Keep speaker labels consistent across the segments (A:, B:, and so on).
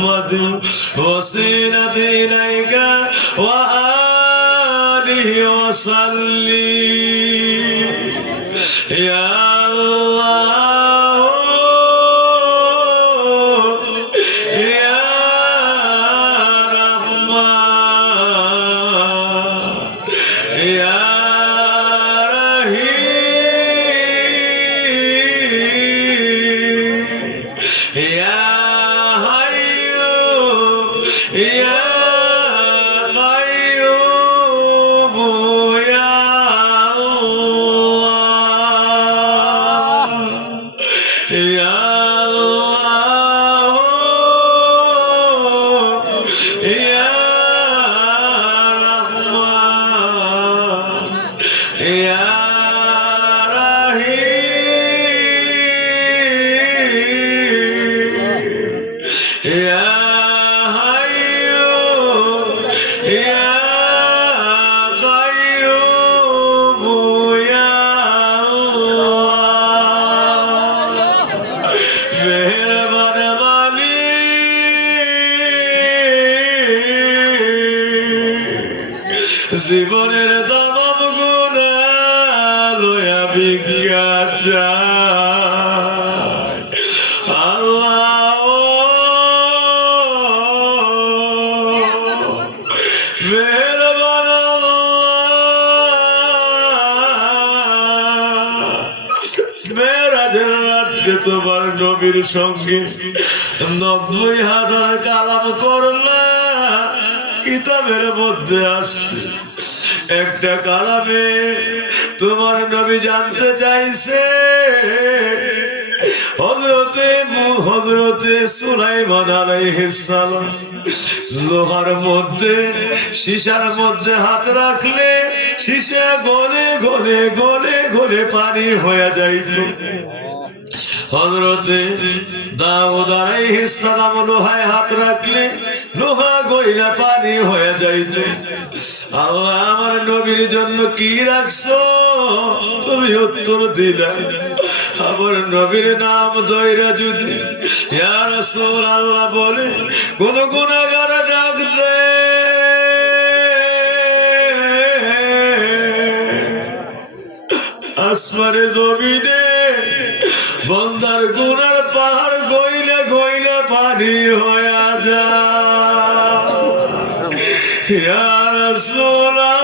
A: محمد وسيلة إليك وآله وسلم জীবনের তমাম গুণা লয়া তোমার নবীর সঙ্গে নব্বই হাজার কালাম করলা কিতাবের মধ্যে আসছে। একটা কালামে তোমার নবী জানতে চাইছে। হজরতে হজরতে সুলাইমান আলাইহিস সালাম লোহার মধ্যে, সীসার মধ্যে হাত রাখলে সীসা গলে গলে গলে গলে পানি হয়ে যাইত। হজরতে দাউদ আলাইহিস সালাম লোহায় হাত রাখলে লোহা গইলা পানি হয়ে যাইত। আল্লাহ আমার নবীর জন্য কি রাখছো? তুমি উত্তর দিলা। আমার নবীর নাম দইরা যদি ইয়া রাসূল আল্লাহ বলে, কোন গুনাহগার ডাক দেয় আসমানে জমিনে বন্দার গুনার পাহাড় গইলে গইলে পানি হয়ে যা রাসূলুল্লাহ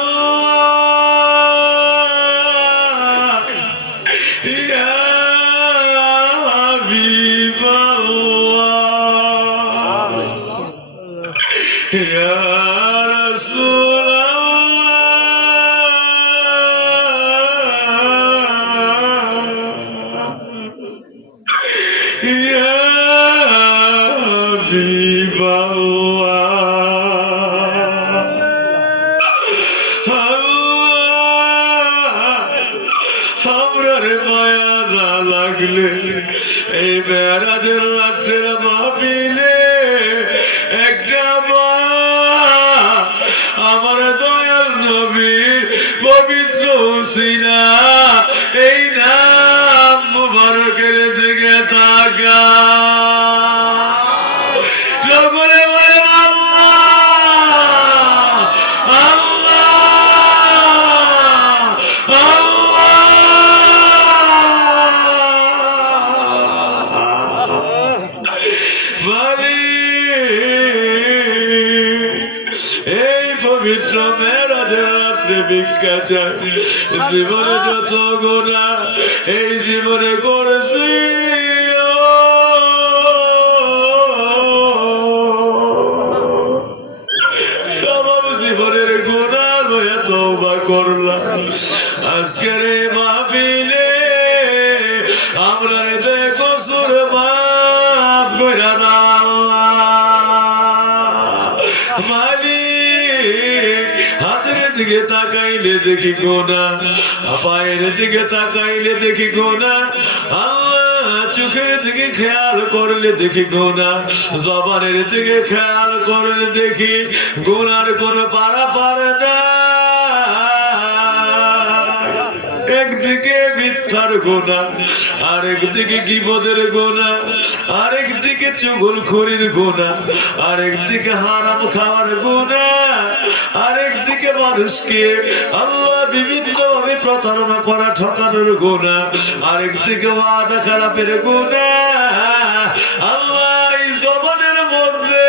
A: দিকে তাকাইলে দেখি গোনা পায়ের দিকে তাকাইলে দেখি গোনা আল্লাহ চোখের দিকে খেয়াল করলে দেখি গোনা জবানের দিকে খেয়াল করলে দেখি গোনার কোনো পারা পারে একদিকে মিথ্যার গোনা আরেক দিকে গিবদের গোনা আরেক দিকে চুগল খড়ির গোনা আরেক দিকে হারাম খাওয়ার গোনা মানুষকে আল্লাহ বিভিন্ন ভাবে প্রতারণা করা, ঠকানোর গোনা আরেক দিকে ওয়াদা খারাপের গোনা আল্লাহ জবানের মধ্যে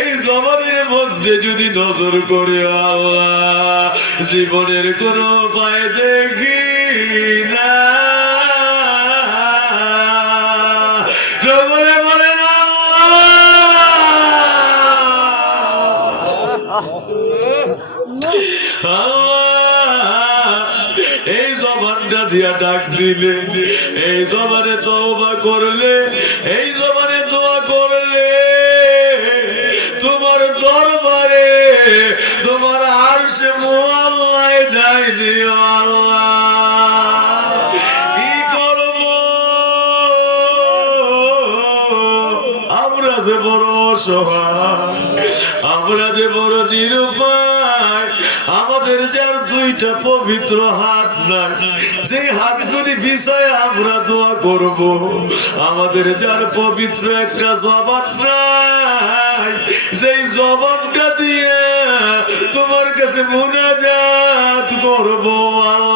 A: এই জবানের মধ্যে যদি নজর করে আল্লাহ, জীবনের কোনো উপায় দেখি না। দিয়া ডাক দিলে, এই জবানে তওবা করলে, এই জবানে দোয়া করলে, তোমার দরবারে, তোমার আরশে মোয়াল্লায় যায়নি আল্লাহ। কি করব? আমরা যে বড় অসহায়, আমরা যে বড় নিরুপায়, আমাদের যার দুইটা পবিত্র হাত যে বিষয়ে আমরা দোয়া করব, আমাদের যার পবিত্র একটা জবাব নাই সেই জবাবটা দিয়ে তোমার কাছে মোনাজাত করব আল্লাহ।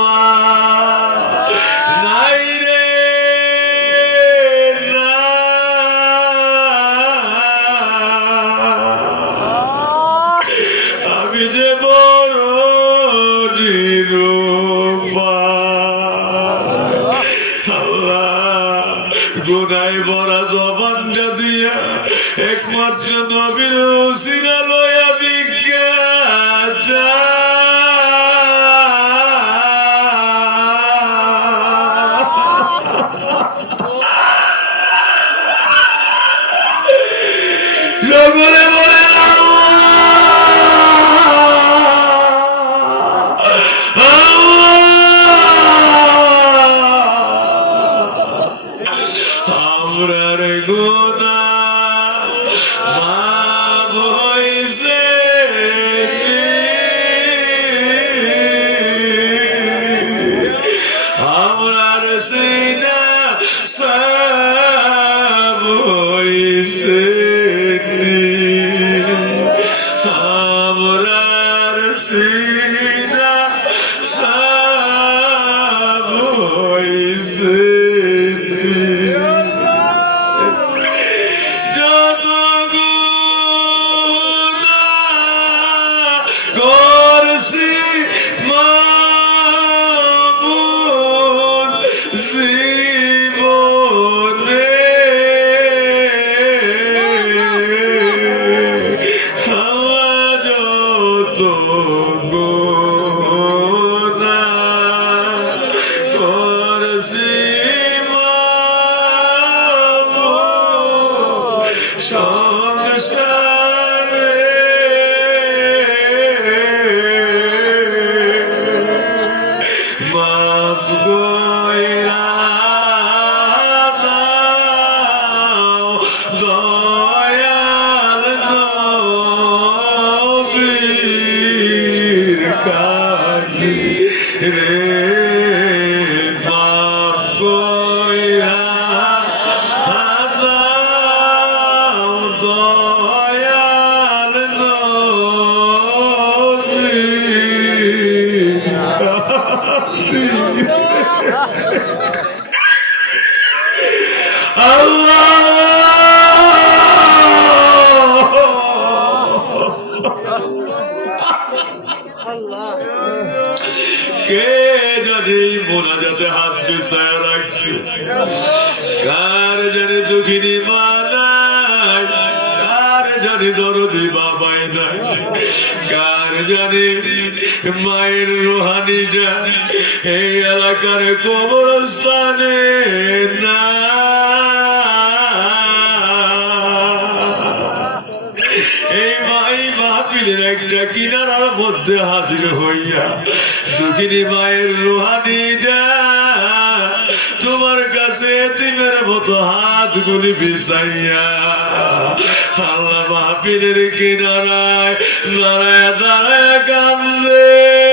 A: পেছায় রাখছে। কার জানে দুঃখিনী মা নাই কার জানে দরদি বাবাই নাই, কার জানে মায়ের রোহানিটা এই এলাকার কবরস্থানে না এই মধ্যে হাজির হইয়া দুঃখিনী মায়ের কাছে এতিমের মতো হাতগুলি বিছাইয়া। আল্লাহ মাহফিলের কিনারায় দাঁড়ায় দাঁড়ায় কান্দে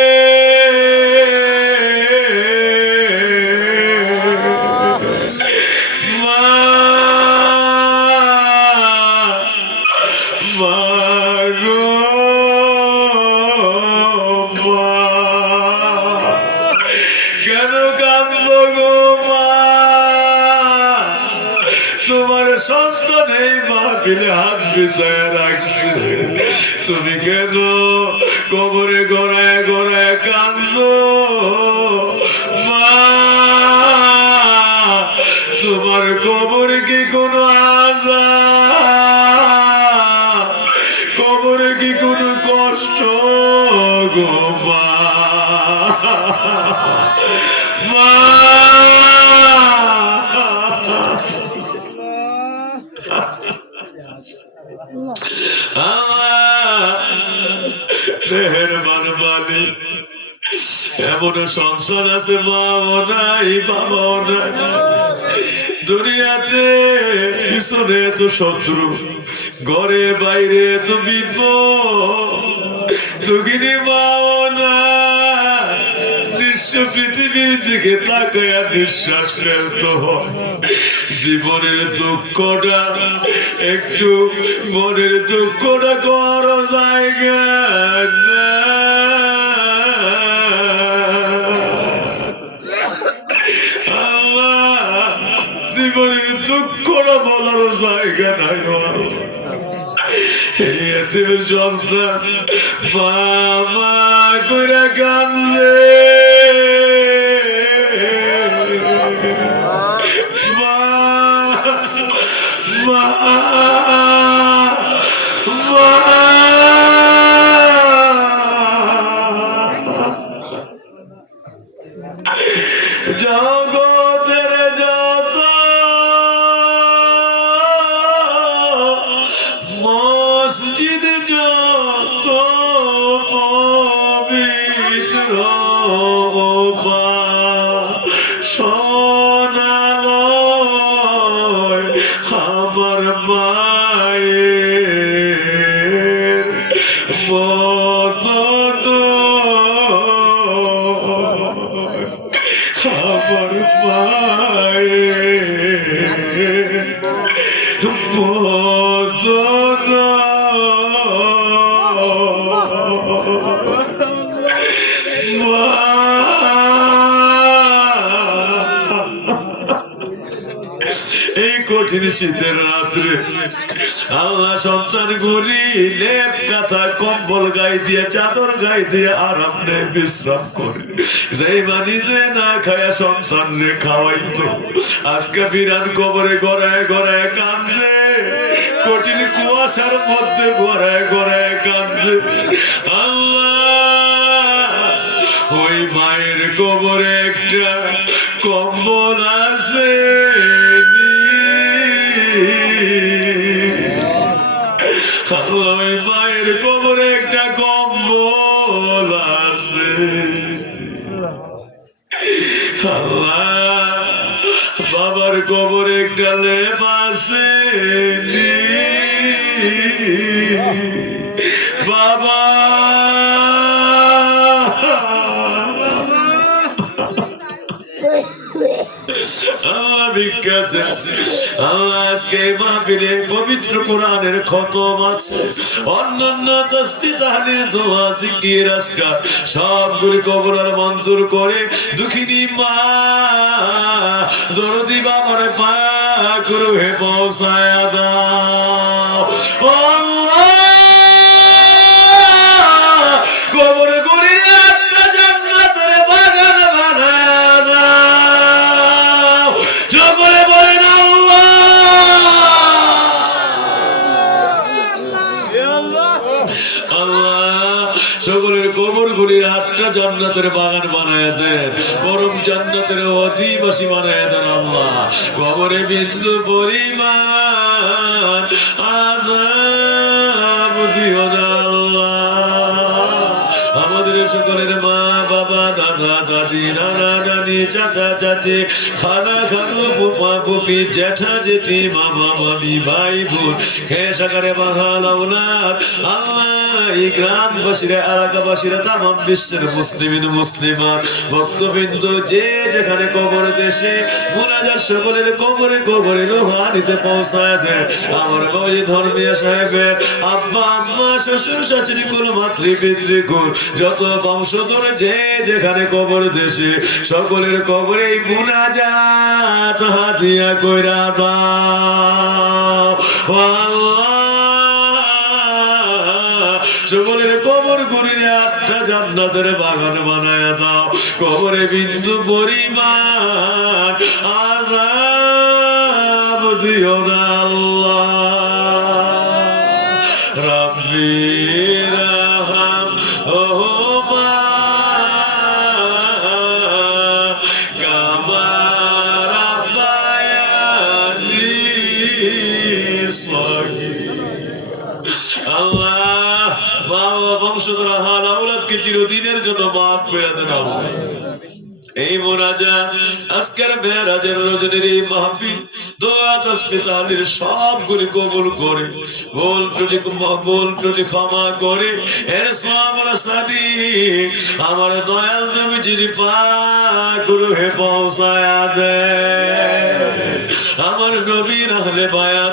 A: তুমি কেন কবরে গড়ায় দুনিয়াতে পিছনে এত শত্রু, ঘরে বাইরে এত বিপদ। দুঃখিনী মাও না নিঃস্ব পৃথিবীর দিকে তাকায়া নিঃশ্বাস ফেলতে হয়। জীবনের দুঃখটা একটু মনের দুঃখটা কর জায়গা এতিমের সন্তান বাবা করে শীতের রাত্রে। আল্লাহ সন্তান গুলি লেপ কাঁথা, কম্বল গায়ে দিয়ে, চাদর গায়ে দিয়ে আরাম নেয়, বিশ্রাম করে। যেই মানি যে না খায়া সন্তান রে খাওয়াইতো, আজকে বিরান কবরে গড়ায় গড়ায় কান্দে কঠিন কুয়াশার মধ্যে গড়ায় গড়ায় কান্দে আল্লাহ, ওই মায়ের কবরে একটা ভিক্ষা। আল্লাহ আজকে মাহফিলে পবিত্র কোরআনের খতম আছে অন্যান্য তসবি দোয়া, জিকির সবগুলি কবর আর মঞ্জুর করে দুঃখিনী মা, দরদি বাবার পাক রুহে পৌঁছায় দাও আটটা জান্নাতের বাগান বানায় দেন বরং জান্নাতের অধিবাসী বানায় দেন আল্লাহ। কবরে বিন্দু পরিমাণ আজাব দিও না আল্লাহ। আমাদের সকলের মা ফুপা ফুপি জ্যাঠা জেঠি মামা, মামি, ভাই বোন সাকারে আল্লাহ, এই গ্রামবাসীরা, এলাকাবাসীরা তাম বিশ্বের মুসলিমিন ভক্তবৃন্দ, যে যেখানে কবর দেশে মুনাজার সকলের কবরে কবরে পৌঁছায় দেয়। আমার ধর্মীয় সাহেবের আব্বা, আম্মা, শ্বশুর, শাশুড়ি কোন মাতৃ যত বংশধর যে যেখানে কবর দেশে সকলের কবরে এই মুনাজাত হাতিয়া কইরা দাও। আল্লাহ, সকলের কবর গুলিরে আটটা জান্নাতের বাগান বানায়া দাও। কবরে বিন্দু পরিমাণ আজাব দিও না আল্লাহ। রব্বি মেয়েরাজের রজনীর এই মাহফিল, দোয়া সবগুলি কবুল করে। প্রতি প্রতি ক্ষমা করে। এর সাদি আমার দয়াল নবী যিনি পাক হে দে আমার নবীর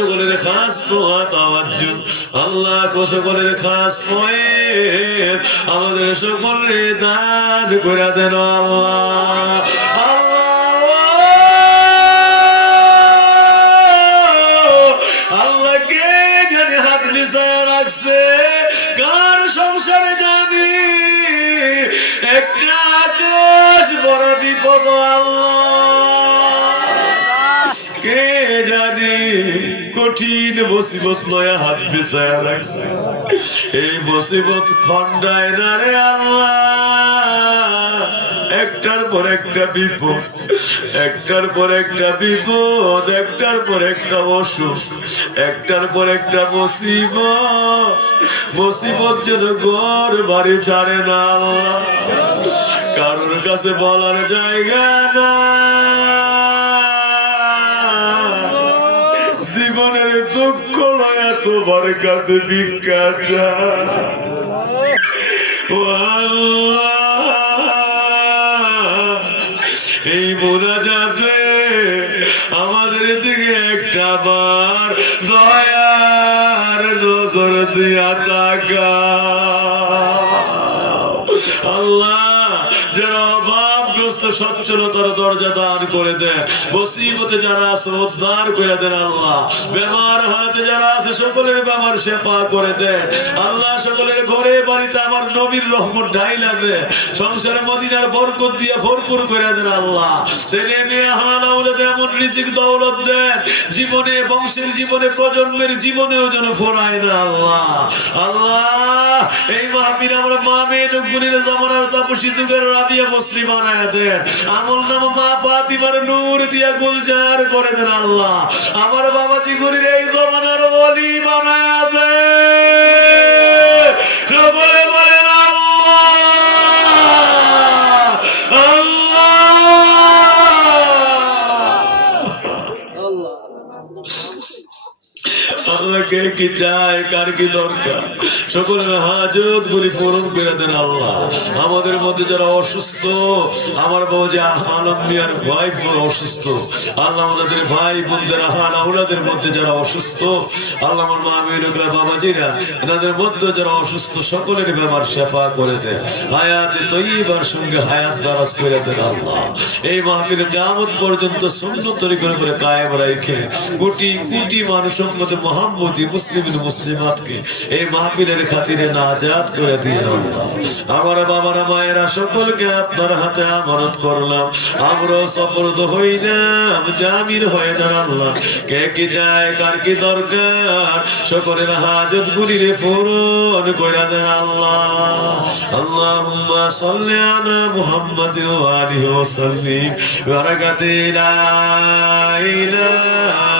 A: সকলের খাস আল্লাহ সকলের খাস আমাদের সকলের দান করে দেন আল্লাহ। হাত রাখছে? কার একটা আকাশ বড় বিপদ, আল্লাহ। কঠিন মুসিবত লয়া হাত বিছায়া রাখছে। এই মুসিবত খন্ডায় না রে একটার পর একটা বিপদ, একটার পর একটা বিপদ, একটার পর একটা অসুখ, একটার পর একটা মুসিবত। মুসিবত যেন ঘর বাড়ি ছাড়ে না আল্লাহ। কারোর কাছে বলার জায়গা না তোমার কাছে ভিক্ষা চায় সচ্ছলতার দরজা দান করে দেন মুসিবতে যারা আছে, উদ্ধার করে দেন আল্লাহ। বেমার হালাতে যারা আছে, সকলের বেমার সেবা করে দেন আল্লাহ সকলের ঘরে বাড়িতে আমার নবীর রহমত ঢাইলা দে সংসারে মদিনার বরকত দিয়ে ভরপুর করে দেন আল্লাহ। ছেলে মেয়ে হাল আউলাদে, এমন রিজিক, দৌলত দেন। জীবনে, বংশের জীবনে, প্রজন্মের জীবনেও যেন ফোরায় না আল্লাহ। আল্লাহ, এই মাহফিল আমরা মা মেয়ে গুণের জামানার তাপসী যুগের রাবিয়া মুসলিম বানায় দেন। আমল নাম মা ফাতিমার নূর দিয়া গুলজার করে দেন আল্লাহ। আমার বাবাজি গুণের এই জমানার বলি বানায় দেন। কি চায় কার কি দরকার? সকলের হাজত গুলি পূরণ করে দেন আল্লাহ। আমাদের মধ্যে যারা অসুস্থ, আমার বাবু যে আলম মিয়ার ভাই বোন অসুস্থ, আল্লাহ আমাদের ভাই বোনদের আহান আউলাদের মধ্যে যারা অসুস্থ, আল্লাহ আমার মা মেয়েরা বাবাজিরা, এনাদের মধ্যে যারা অসুস্থ, সকলের ব্যাপার শেফা করে দেন। হায়াতে তৈবার সঙ্গে হায়াত দারাজ করে দেন আল্লাহ। এই মাহফিল কেমন পর্যন্ত সুন্দর তৈরি করে করে কায়েম রাখে কোটি কোটি মানুষের মধ্যে মহা মোহাম্মদী মুসলিম মুসলিমাতকে এই মাহফিলের খাতিরে নাজাত করে দিন আল্লাহ। আমার বাবারা, মায়েরা, সকলকে আপনার হাতে আমানত করলাম। আমরাও সফরদ হইলাম জামির হয়ে যান আল্লাহ। কে কি যায় কার কি দরকার, সকলের হাজত গুলিরে পূরণ করে দেন আল্লাহ। আল্লাহুম্মা সাল্লি আলা মুহাম্মাদ ওয়া আলিহি ওয়া সাল্লিম বারাকাতি লা ইলাহা